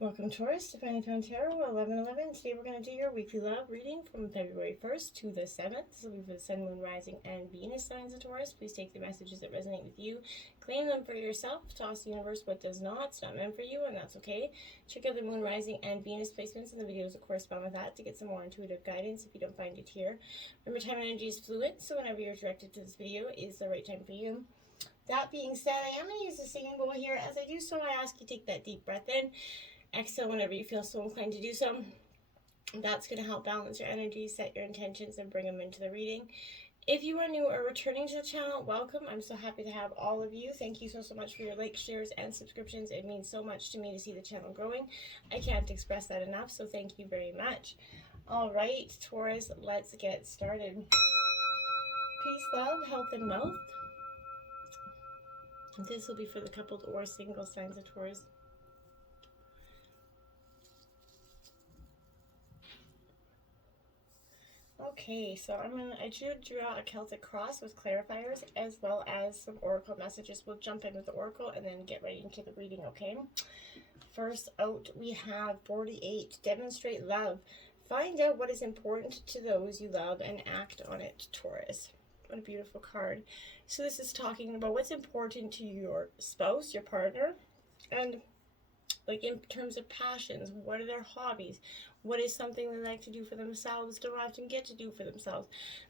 Welcome, Taurus, to Finding Tone Tarot 1111. Today we're going to do your weekly love reading from February 1st to the 7th. This will be for the Sun, Moon, Rising, and Venus signs of Taurus. Please take the messages that resonate with you, claim them for yourself, toss the universe what does not. It's not meant for you, and that's okay. Check out the Moon, Rising, and Venus placements in the videos that correspond with that to get some more intuitive guidance if you don't find it here. Remember, time and energy is fluid, so whenever you're directed to this video is the right time for you. That being said, I am going to use the singing bowl here. As I do so, I ask you to take that deep breath in. Exhale whenever you feel so inclined to do so. That's going to help balance your energy, set your intentions, and bring them into the reading. If you are new or returning to the channel, welcome. I'm so happy to have all of you. Thank you so much for your likes, shares, and subscriptions. It means so much to me to see the channel growing. I can't express that enough, so thank you very much. All right, Taurus, let's get started. Peace, love, health, and wealth. This will be for the coupled or single signs of Taurus. Okay, so I drew out a Celtic cross with clarifiers as well as some oracle messages. We'll jump in with the oracle and then get right into the reading, okay? First out, we have 48, demonstrate love. Find out what is important to those you love and act on it, Taurus. What a beautiful card. So this is talking about what's important to your spouse, your partner, and like in terms of passions, what are their hobbies? What is something they like to do for themselves, don't often get to do for themselves?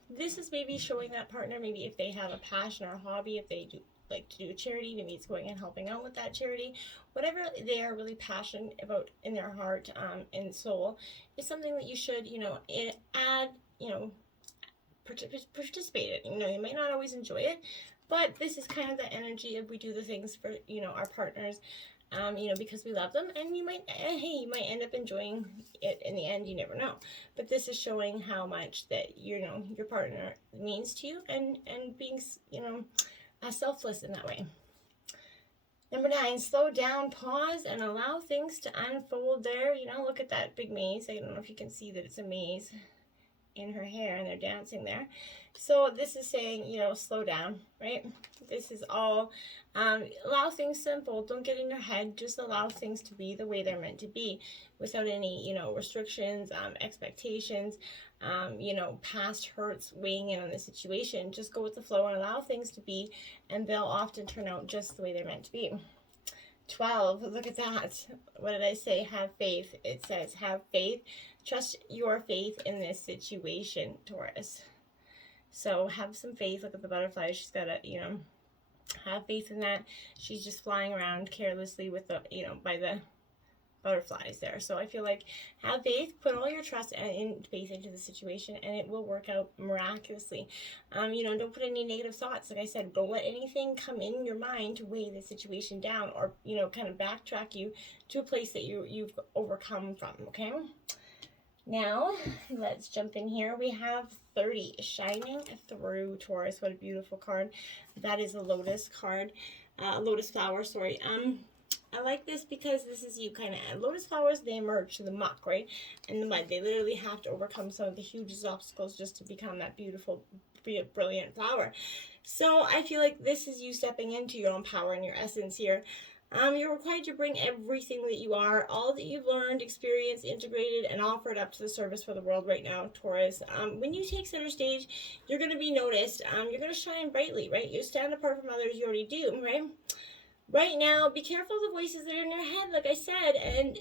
This is maybe showing that partner, maybe if they have a passion or a hobby, if they do like to do a charity, maybe it's going and helping out with that charity. Whatever they are really passionate about in their heart and soul is something that you should, add, participate in. You might not always enjoy it, but this is kind of the energy of we do the things for, our partners. Because we love them, and you might end up enjoying it in the end. You never know. But this is showing how much that your partner means to you, and being selfless in that way. Number 9, slow down, pause, and allow things to unfold. There, look at that big maze. I don't know if you can see that it's a maze in her hair, and they're dancing there. So this is saying, slow down, right? This is all, allow things to unfold. Don't get in your head. Just allow things to be the way they're meant to be without any, restrictions, expectations, past hurts weighing in on the situation. Just go with the flow and allow things to be, and they'll often turn out just the way they're meant to be. 12, look at that. What did I say? Have faith. It says have faith. Trust your faith in this situation, Taurus. So have some faith. Look at the butterfly. She's got to, have faith in that. She's just flying around carelessly with the, by the butterflies there. So I feel like have faith, put all your trust and faith into the situation, and it will work out miraculously. Don't put any negative thoughts. Like I said, don't let anything come in your mind to weigh the situation down or, kind of backtrack you to a place that you've overcome from, okay? Now, let's jump in here. We have 30, shining through, Taurus. What a beautiful card. That is a lotus card, lotus flower, sorry. I like this because this is you kind of, lotus flowers, they emerge to the muck, right? And the mud, they literally have to overcome some of the hugest obstacles just to become that beautiful, brilliant flower. So I feel like this is you stepping into your own power and your essence here. You're required to bring everything that you are, all that you've learned, experienced, integrated, and offered up to the service for the world right now, Taurus. When you take center stage, you're going to be noticed. You're going to shine brightly, right? You stand apart from others. You already do, right? Right now, be careful of the voices that are in your head, like I said, and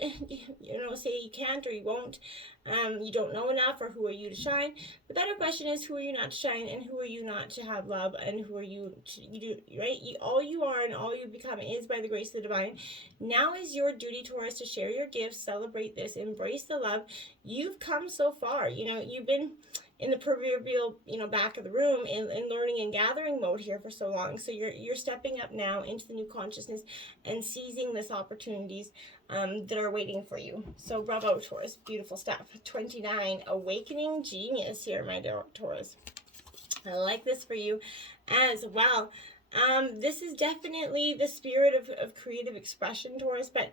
say you can't or you won't. You don't know enough, or who are you to shine? The better question is, who are you not to shine, and who are you not to have love, and who are you to do, right? All you are and all you become is by the grace of the divine. Now is your duty, Taurus, to share your gifts, celebrate this, embrace the love. You've come so far. You've been in the proverbial, back of the room in learning and gathering mode here for so long. So you're stepping up now into the new consciousness and seizing these opportunities that are waiting for you. So bravo, Taurus. Beautiful stuff. 29, awakening genius here, my Taurus. I like this for you as well. This is definitely the spirit of creative expression, Taurus, but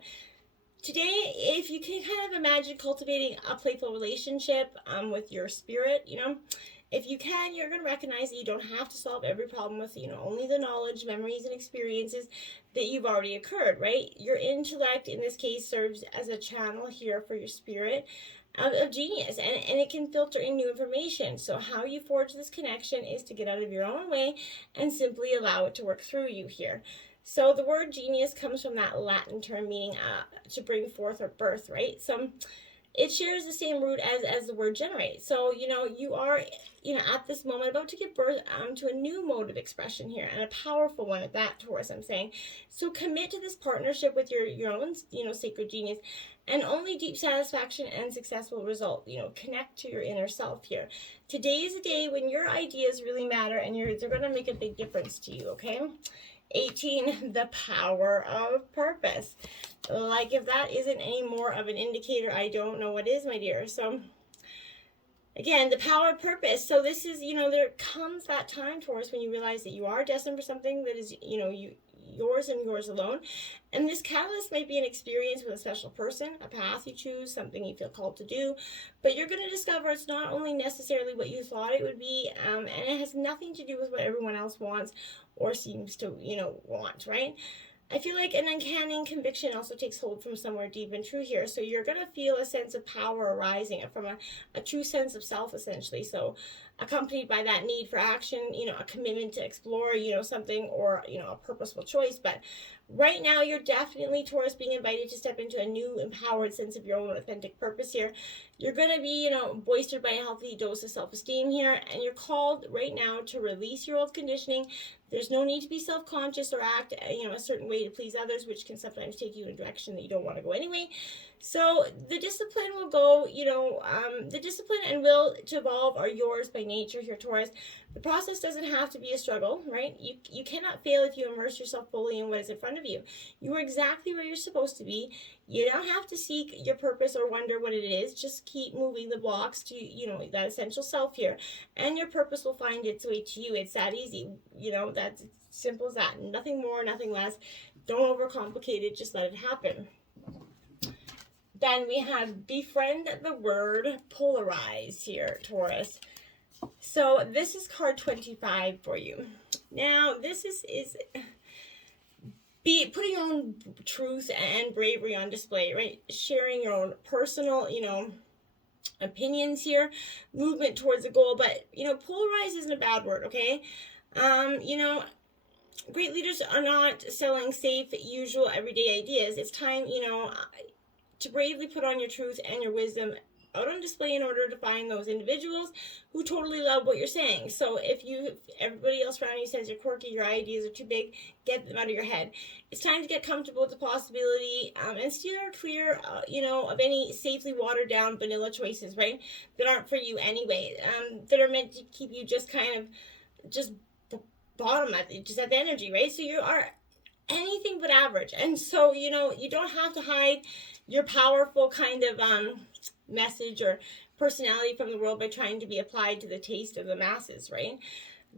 today, if you can kind of imagine cultivating a playful relationship with your spirit, If you can, you're going to recognize that you don't have to solve every problem with, only the knowledge, memories, and experiences that you've already occurred, right? Your intellect, in this case, serves as a channel here for your spirit of genius, and it can filter in new information. So how you forge this connection is to get out of your own way and simply allow it to work through you here. So the word genius comes from that Latin term meaning to bring forth or birth, right? So it shares the same root as the word generate. So, you are, at this moment about to give birth to a new mode of expression here, and a powerful one at that, Taurus, I'm saying. So commit to this partnership with your own, sacred genius, and only deep satisfaction and success will result. Connect to your inner self here. Today is a day when your ideas really matter, and they're going to make a big difference to you, okay? 18, the power of purpose. Like, if that isn't any more of an indicator, I don't know what is, my dear. So again, the power of purpose. So this is, there comes that time, Taurus, when you realize that you are destined for something that is, yours and yours alone. And this catalyst might be an experience with a special person, a path you choose, something you feel called to do. But you're going to discover it's not only necessarily what you thought it would be, and it has nothing to do with what everyone else wants or seems to, want, right? I feel like an uncanny conviction also takes hold from somewhere deep and true here. So you're going to feel a sense of power arising from a true sense of self, essentially. So accompanied by that need for action, a commitment to explore, something, or, a purposeful choice. But right now, you're definitely, Taurus, being invited to step into a new empowered sense of your own authentic purpose here. You're going to be, boistered by a healthy dose of self-esteem here, and you're called right now to release your old conditioning. There's no need to be self-conscious or act, a certain way to please others, which can sometimes take you in a direction that you don't want to go anyway. So the discipline will go, the discipline and will to evolve are yours by nature here, Taurus. The process doesn't have to be a struggle, right? You cannot fail if you immerse yourself fully in what is in front of you. You are exactly where you're supposed to be. You don't have to seek your purpose or wonder what it is. Just keep moving the blocks to, that essential self here. And your purpose will find its way to you. It's that easy. That's simple as that. Nothing more, nothing less. Don't overcomplicate it. Just let it happen. Then we have befriend the word polarize here, Taurus. So this is card 25 for you. Now, this is putting your own truth and bravery on display, right? Sharing your own personal, opinions here, movement towards a goal. But, polarize isn't a bad word, okay? Great leaders are not selling safe, usual, everyday ideas. It's time, to bravely put on your truth and your wisdom out on display in order to find those individuals who totally love what you're saying. So if everybody else around you says you're quirky, your ideas are too big, get them out of your head. It's time to get comfortable with the possibility and steer clear, of any safely watered down vanilla choices, right? That aren't for you anyway. That are meant to keep you just kind of just bottom at the energy, right? So you are anything but average. And so, you don't have to hide your powerful kind of message or personality from the world by trying to be applied to the taste of the masses, right?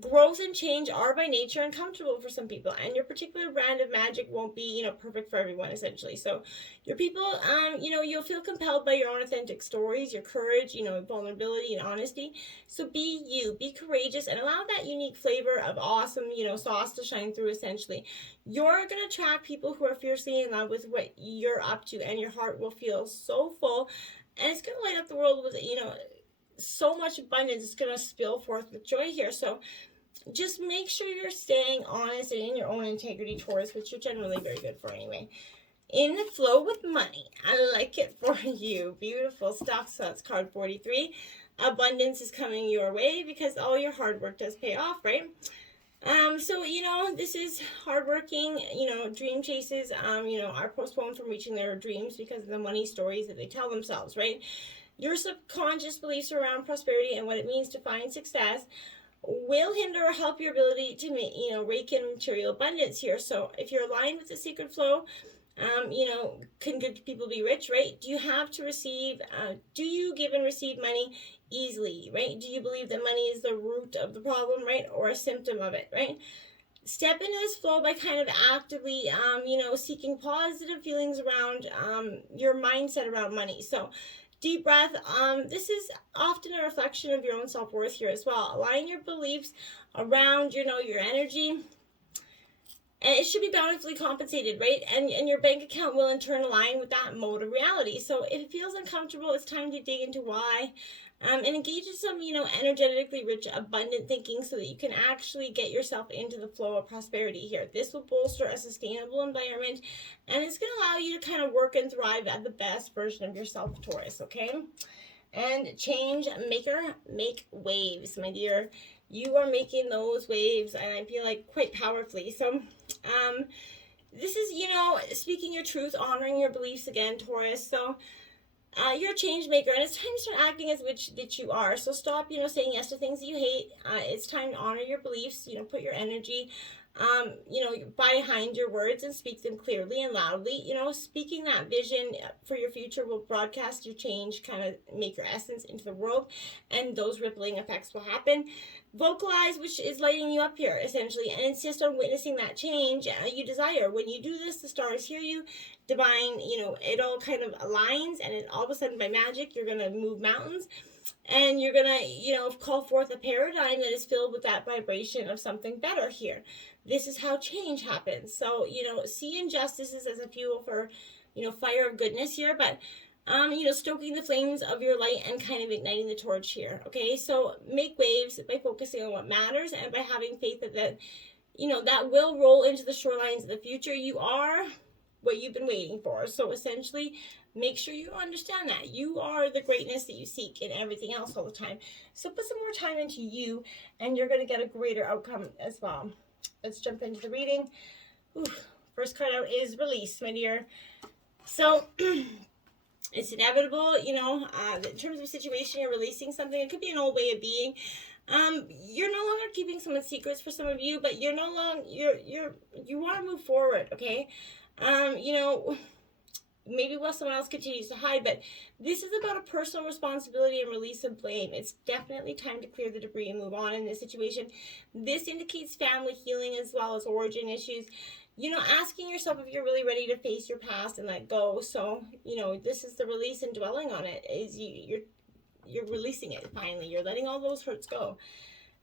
Growth and change are by nature uncomfortable for some people, and your particular brand of magic won't be, perfect for everyone, essentially. So your people, you'll feel compelled by your own authentic stories, your courage, vulnerability and honesty. So be you, be courageous, and allow that unique flavor of awesome, sauce to shine through, essentially. You're going to attract people who are fiercely in love with what you're up to, and your heart will feel so full, and it's going to light up the world with, so much abundance. It's going to spill forth with joy here. So just make sure you're staying honest and in your own integrity, Taurus, which you're generally very good for anyway. In the flow with money. I like it for you. Beautiful stuff. So that's card 43. Abundance is coming your way because all your hard work does pay off, right? So, this is hardworking, dream chases, are postponed from reaching their dreams because of the money stories that they tell themselves, right? Your subconscious beliefs around prosperity and what it means to find success will hinder or help your ability to make, rake in material abundance here. So if you're aligned with the sacred flow, can good people be rich, right? Do you have to receive, do you give and receive money easily, right? Do you believe that money is the root of the problem, right? Or a symptom of it, right? Step into this flow by kind of actively, seeking positive feelings around your mindset around money. So Deep breath. This is often a reflection of your own self-worth here as well. Align your beliefs around, your energy. And it should be bountifully compensated, right? And your bank account will in turn align with that mode of reality. So if it feels uncomfortable, it's time to dig into why. And engage in some, energetically rich, abundant thinking so that you can actually get yourself into the flow of prosperity here. This will bolster a sustainable environment, and it's going to allow you to kind of work and thrive at the best version of yourself, Taurus, okay? And change maker, make waves, my dear. You are making those waves, and I feel like quite powerfully. So, this is, speaking your truth, honoring your beliefs again, Taurus. So, you're a change maker, and it's time to start acting as which that you are. So stop, saying yes to things that you hate. It's time to honor your beliefs. Put your energy, behind your words and speak them clearly and loudly. Speaking that vision for your future will broadcast your change, kind of make your essence into the world, and those rippling effects will happen. Vocalize which is lighting you up here, essentially, and insist on witnessing that change you desire. When you do this, the stars hear you. Divine, it all kind of aligns, and it all of a sudden, by magic, you're going to move mountains, and you're going to, call forth a paradigm that is filled with that vibration of something better here. This is how change happens. So, see injustices as a fuel for, fire of goodness here, but stoking the flames of your light and kind of igniting the torch here, okay? So make waves by focusing on what matters and by having faith that that will roll into the shorelines of the future. You are what you've been waiting for. So essentially, make sure you understand that. You are the greatness that you seek in everything else all the time. So put some more time into you, and you're going to get a greater outcome as well. Let's jump into the reading. First card out is release, my dear. So... it's inevitable, in terms of a situation, you're releasing something. It could be an old way of being. You're no longer keeping someone's secrets for some of you, but you're no longer, you want to move forward, okay? Maybe while someone else continues to hide, but this is about a personal responsibility and release of blame. It's definitely time to clear the debris and move on in this situation. This indicates family healing as well as origin issues. Asking yourself if you're really ready to face your past and let go. So, this is the release and dwelling on it. You're releasing it finally. You're letting all those hurts go.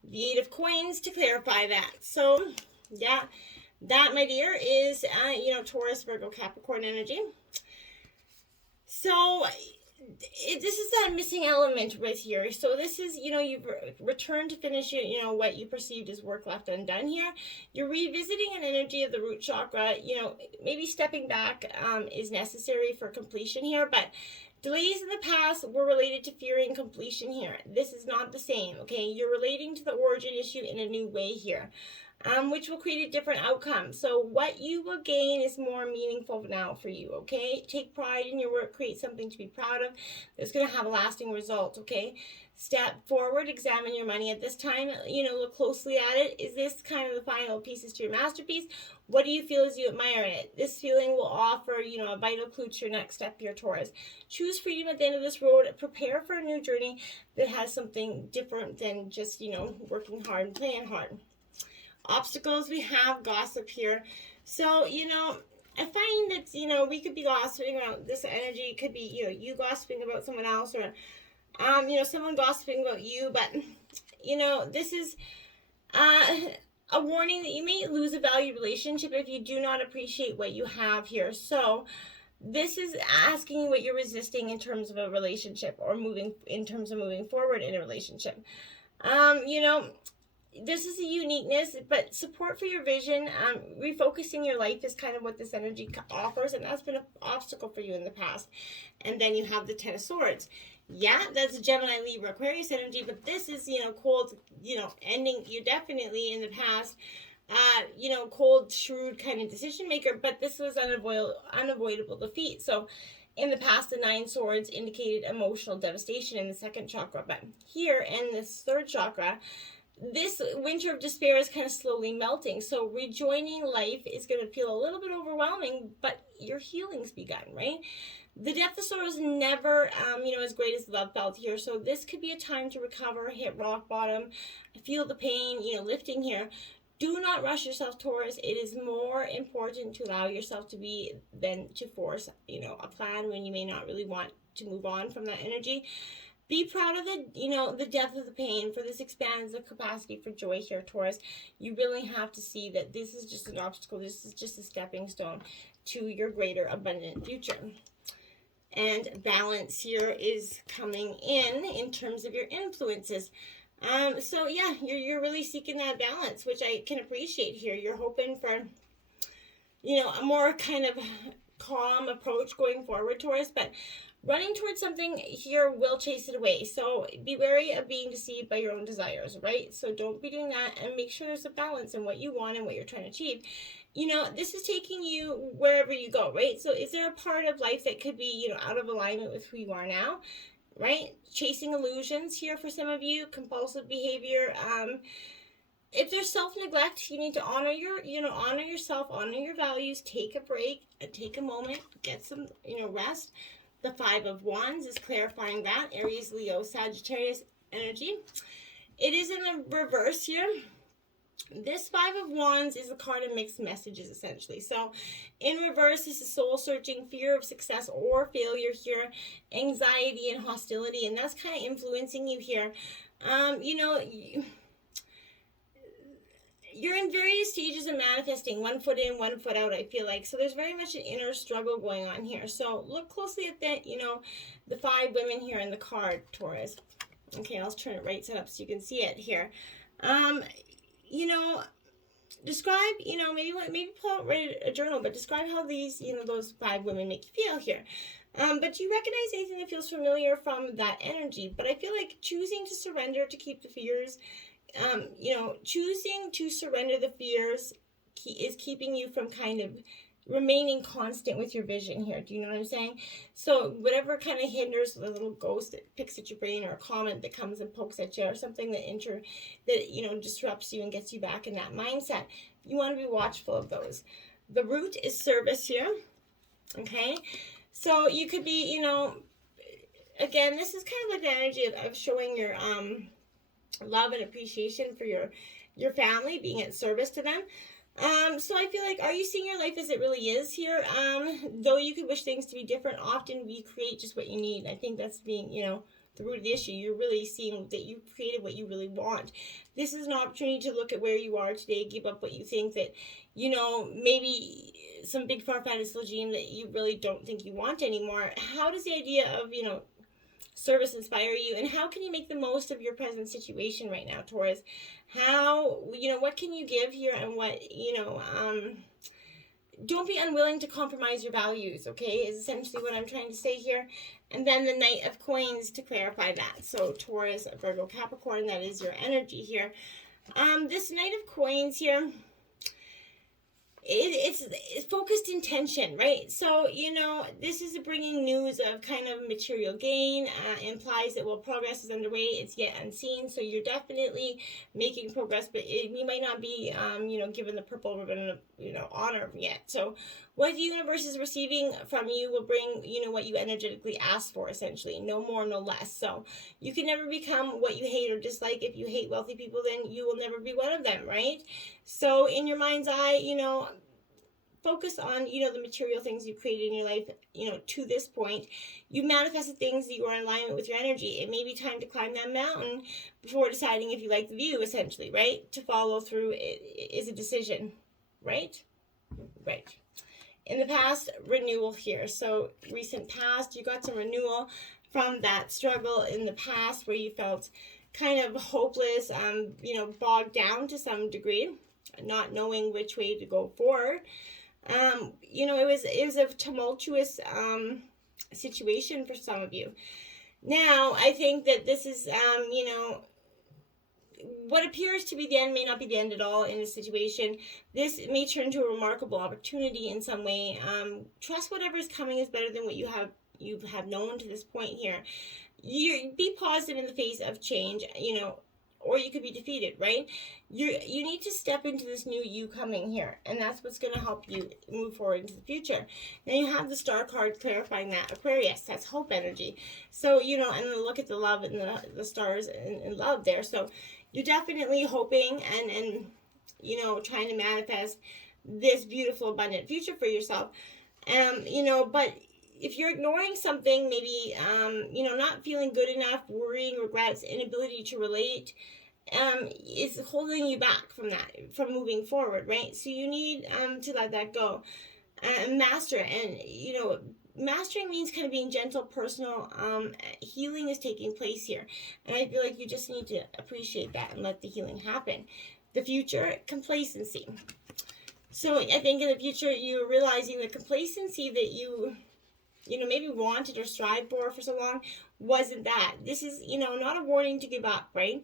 The 8 of Coins to clarify that. So, yeah, that, my dear, is, Taurus, Virgo, Capricorn energy. So, this is that missing element right here. So this is, you've returned to finish, what you perceived as work left undone here. You're revisiting an energy of the root chakra. Maybe stepping back is necessary for completion here, but delays in the past were related to fearing completion here. This is not the same, okay? You're relating to the origin issue in a new way here. Which will create a different outcome. So what you will gain is more meaningful now for you, okay? Take pride in your work, create something to be proud of that's going to have a lasting result, okay? Step forward, examine your money at this time, look closely at it. Is this kind of the final pieces to your masterpiece? What do you feel as you admire it? This feeling will offer, a vital clue to your next step, your Taurus. Choose freedom at the end of this road. Prepare for a new journey that has something different than just, working hard and playing hard. Obstacles, we have gossip here. So, I find that, we could be gossiping about this energy. It could be, you gossiping about someone else, or, someone gossiping about you. But, this is a warning that you may lose a valued relationship if you do not appreciate what you have here. So, this is asking you what you're resisting in terms of a relationship, or moving forward in a relationship. This is a uniqueness, but support for your vision, refocusing your life is kind of what this energy offers, and that's been an obstacle for you in the past. And then you have the 10 of Swords. Yeah, that's Gemini, Libra, Aquarius energy, but this is, cold, ending. You're definitely in the past, cold, shrewd kind of decision maker, but this was unavoidable defeat. So in the past, the 9 Swords indicated emotional devastation in the second chakra, but here in this third chakra, this winter of despair is kind of slowly melting. So rejoining life is going to feel a little bit overwhelming, but your healing's begun, right? The depth of sorrow is never, as great as love felt here. So this could be a time to recover, hit rock bottom, feel the pain, lifting here. Do not rush yourself, Taurus. It is more important to allow yourself to be than to force, a plan when you may not really want to move on from that energy. Be proud of the depth of the pain, for this expands the capacity for joy here, Taurus. You really have to see that this is just an obstacle. This is just a stepping stone to your greater abundant future. And balance here is coming in terms of your influences. So yeah, you're really seeking that balance, which I can appreciate here. You're hoping for, a more kind of calm approach going forward, Taurus, but running towards something here will chase it away. So be wary of being deceived by your own desires, right? So don't be doing that, and make sure there's a balance in what you want and what you're trying to achieve. This is taking you wherever you go, right? So is there a part of life that could be, out of alignment with who you are now? Right? Chasing illusions here for some of you, compulsive behavior. If there's self-neglect, you need to honor honor yourself, honor your values, take a break, take a moment, get some, rest. The Five of Wands is clarifying that. Aries, Leo, Sagittarius energy. It is in the reverse here. This Five of Wands is a card of mixed messages, essentially. So in reverse, this is soul searching, fear of success or failure here, anxiety and hostility, and that's kind of influencing you here. You're in various stages of manifesting, one foot in, one foot out, I feel like. So there's very much an inner struggle going on here. So look closely at that, the 5 women here in the card, Taurus. Okay, I'll turn it right side up so you can see it here. Describe, maybe pull out, write a journal, but describe how these, those 5 women make you feel here. But do you recognize anything that feels familiar from that energy? But I feel like choosing to surrender to keep the fears, choosing to surrender the fears is keeping you from kind of remaining constant with your vision here. Do you know what I'm saying? So whatever kind of hinders, the little ghost that picks at your brain, or a comment that comes and pokes at you, or something that disrupts you and gets you back in that mindset, you want to be watchful of those. The root is service here. Okay, so you could be, again, this is kind of like the energy of showing your love and appreciation for your family, being at service to them. So I feel like, are you seeing your life as it really is here? Though you could wish things to be different, often we create just what you need. I think that's being, the root of the issue. You're really seeing that you created what you really want. This is an opportunity to look at where you are today, give up what you think that, maybe some big far-fetched regime that you really don't think you want anymore. How does the idea of, service inspire you, and how can you make the most of your present situation right now, Taurus? How, what can you give here, and what, don't be unwilling to compromise your values, okay, is essentially what I'm trying to say here. And then the Knight of Coins to clarify that. So Taurus, Virgo, Capricorn, that is your energy here. This Knight of Coins here, it's focused intention, right? So, this is bringing news of kind of material gain, implies that while progress is underway, it's yet unseen. So you're definitely making progress, but you might not be, given the purple ribbon of, honor yet. So what the universe is receiving from you will bring, what you energetically ask for, essentially. No more, no less. So you can never become what you hate or dislike. If you hate wealthy people, then you will never be one of them, right? So in your mind's eye, focus on, the material things you've created in your life, to this point. You've manifested things that you are in alignment with your energy. It may be time to climb that mountain before deciding if you like the view, essentially, right? To follow through is a decision, right? Right. In the past, renewal here. So recent past, you got some renewal from that struggle in the past where you felt kind of hopeless, bogged down to some degree, not knowing which way to go forward. It was a tumultuous situation for some of you. Now, I think that this is, what appears to be the end may not be the end at all in this situation. This may turn to a remarkable opportunity in some way. Trust whatever is coming is better than what you have known to this point here. You be positive in the face of change, or you could be defeated, right? You need to step into this new you coming here, and that's what's going to help you move forward into the future. Then you have the Star card clarifying that. Aquarius, that's hope energy. So, and then look at the love and the stars and love there. So you're definitely hoping and you know, trying to manifest this beautiful, abundant future for yourself. You know, but if you're ignoring something, maybe, you know, not feeling good enough, worrying, regrets, inability to relate, is holding you back from that, from moving forward, right? So you need to let that go and master it. And, you know, mastering means kind of being gentle, personal. Healing is taking place here. And I feel like you just need to appreciate that and let the healing happen. The future, complacency. So I think in the future, you're realizing the complacency that you know, maybe wanted or strived for so long wasn't that. This is, you know, not a warning to give up, right?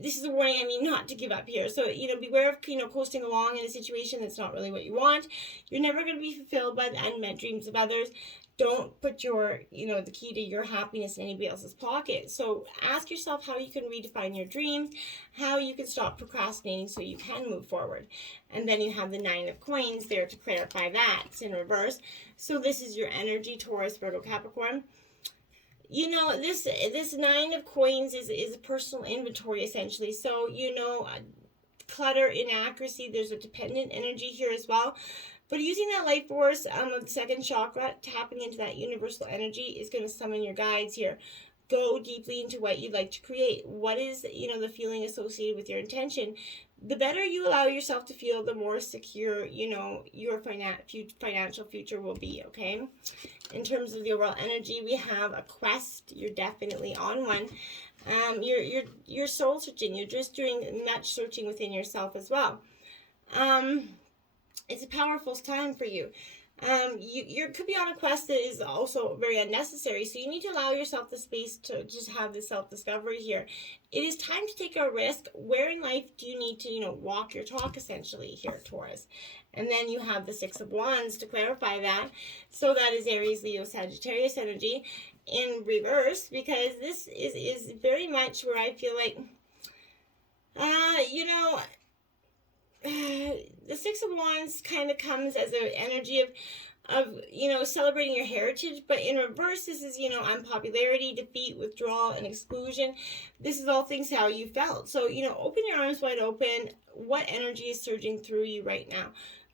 This is a warning, I mean, not to give up here. So, you know, beware of, you know, coasting along in a situation that's not really what you want. You're never going to be fulfilled by the unmet dreams of others. Don't put your, you know, the key to your happiness in anybody else's pocket. So ask yourself how you can redefine your dreams, how you can stop procrastinating so you can move forward. And then you have the 9 of coins there to clarify that. It's in reverse. So this is your energy, Taurus, Virgo, Capricorn. You know, this 9 of coins is a personal inventory, essentially. So, you know, clutter, inaccuracy, there's a dependent energy here as well. But using that life force of the second chakra, tapping into that universal energy is going to summon your guides here. Go deeply into what you'd like to create. What is, you know, the feeling associated with your intention? The better you allow yourself to feel, the more secure, you know, your financial future will be, okay? In terms of the overall energy, we have a quest. You're definitely on one. You're soul searching. You're just doing much searching within yourself as well. It's a powerful time for you. You could be on a quest that is also very unnecessary, so you need to allow yourself the space to just have the self-discovery here. It is time to take a risk. Where in life do you need to, you know, walk your talk, essentially, here, Taurus? And then you have the 6 of Wands to clarify that. So that is Aries, Leo, Sagittarius energy in reverse, because this is very much where I feel like, you know, the 6 of Wands kind of comes as an energy of, you know, celebrating your heritage, but in reverse, this is, you know, unpopularity, defeat, withdrawal, and exclusion. This is all things how you felt. So, you know, open your arms wide open. What energy is surging through you right now?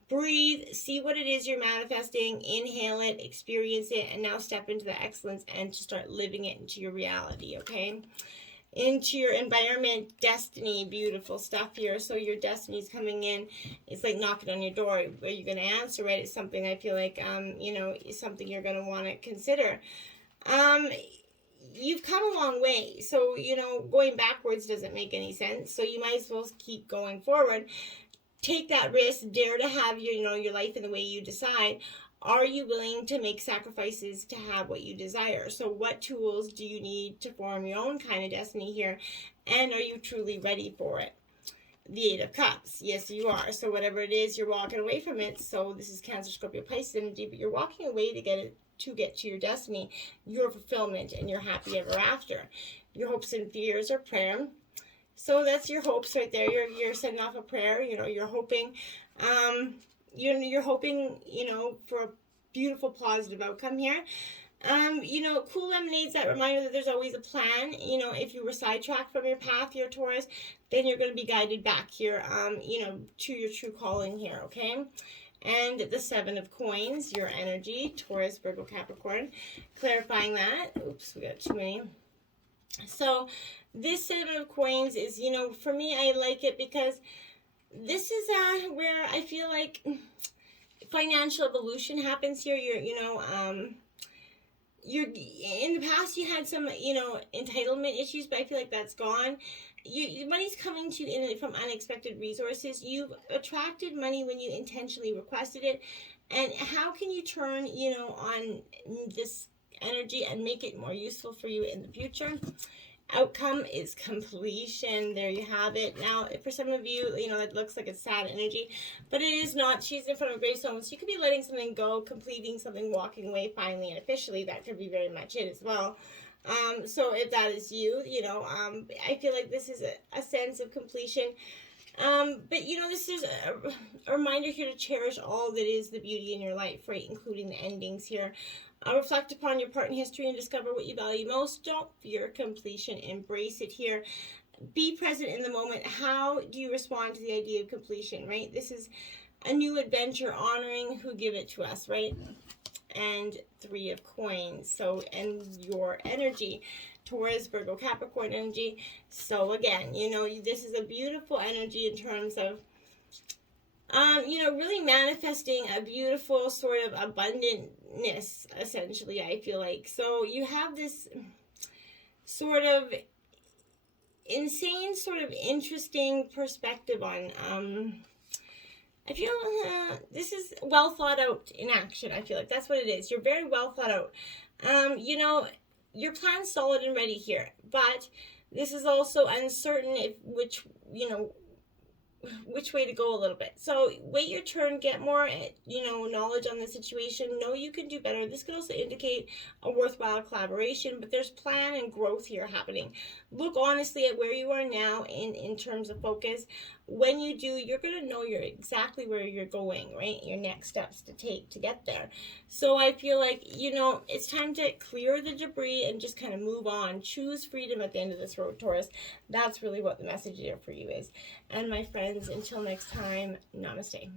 Breathe, see what it is you're manifesting, inhale it, experience it, and now step into the excellence and to start living it into your reality, okay? Into your environment, destiny, beautiful stuff here. So your destiny's coming in. It's like knocking on your door. Are you going to answer it? It's something I feel like, you know, is something you're going to want to consider. You've come a long way. So, you know, going backwards doesn't make any sense. So you might as well keep going forward. Take that risk. Dare to have your, you know, your life in the way you decide. Are you willing to make sacrifices to have what you desire? So what tools do you need to form your own kind of destiny here? And are you truly ready for it? The 8 of Cups. Yes, you are. So whatever it is, you're walking away from it. So this is Cancer, Scorpio, Pisces energy, but you're walking away to get to your destiny, your fulfillment, and your happy ever after. Your hopes and fears are prayer. So that's your hopes right there. You're setting off a prayer. You know, you're hoping, you're hoping, you know, for a beautiful, positive outcome here. You know, cool lemonade's that reminder that there's always a plan. You know, if you were sidetracked from your path here, Taurus, then you're going to be guided back here, you know, to your true calling here, okay? And the 7 of coins, your energy, Taurus, Virgo, Capricorn, clarifying that. Oops, we got too many. So this 7 of coins is, you know, for me, I like it because this is where I feel like financial evolution happens here. You're in the past you had some, you know, entitlement issues, but I feel like that's gone. Money's coming to you from unexpected resources. You've attracted money when you intentionally requested it. And how can you turn, you know, on this energy and make it more useful for you in the future? Outcome is completion. There you have it. Now, for some of you, you know, it looks like it's sad energy, but it is not. She's in front of a gravestone, so you could be letting something go, completing something, walking away finally and officially. That could be very much it as well. So if that is you, you know, I feel like this is a sense of completion. But, you know, this is a reminder here to cherish all that is the beauty in your life, right, including the endings here. Reflect upon your part in history and discover what you value most. Don't fear completion. Embrace it here. be present in the moment. How do you respond to the idea of completion, right? This is a new adventure, honoring who give it to us, right? And 3 of coins. So, and your energy, Taurus, Virgo, Capricorn energy. So again, you know, this is a beautiful energy in terms of you know, really manifesting a beautiful sort of abundantness, essentially, I feel like. So you have this sort of insane, sort of interesting perspective on, I feel this is well thought out in action. I feel like that's what it is. You're very well thought out. You know, your plan's solid and ready here, but this is also uncertain which way to go a little bit. So wait your turn, get more, you know, knowledge on the situation. Know you can do better. This could also indicate a worthwhile collaboration, but there's plan and growth here happening. Look honestly at where you are now in terms of focus. When you do, you're going to know you're exactly where you're going, right? Your next steps to take to get there. So I feel like, you know, it's time to clear the debris and just kind of move on. Choose freedom at the end of this road, Taurus. That's really what the message here for you is. And my friends, until next time, namaste.